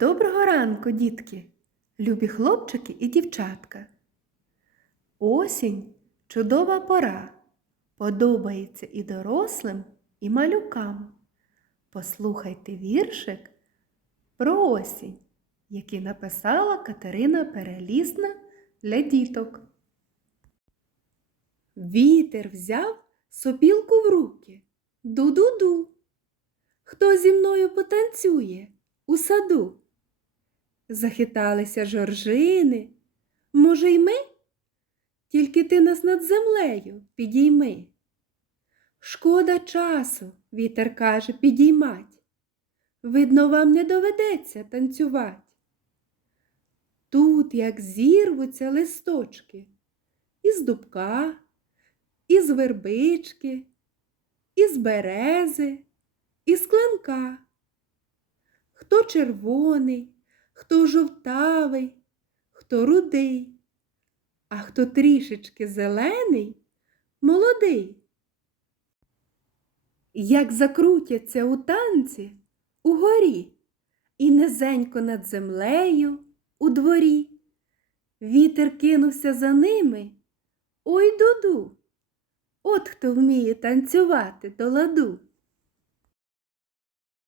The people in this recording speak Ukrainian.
Доброго ранку, дітки, любі хлопчики і дівчатка. Осінь чудова пора, подобається і дорослим, і малюкам. Послухайте віршик про осінь, який написала Катерина Перелісна для діток. Вітер взяв сопілку в руки. Ду-ду-ду. Хто зі мною потанцює у саду? Захиталися жоржини. Може, й ми? Тільки ти нас над землею підійми. Шкода часу, вітер каже, підіймать. Видно, вам не доведеться танцювать. Тут, як зірвуться листочки, із дубка, із вербички, із берези, із клинка. Хто червоний, хто жовтавий, хто рудий, а хто трішечки зелений, молодий. Як закрутяться у танці угорі і низенько над землею у дворі. Вітер кинувся за ними. Ой дуду. От хто вміє танцювати до ладу.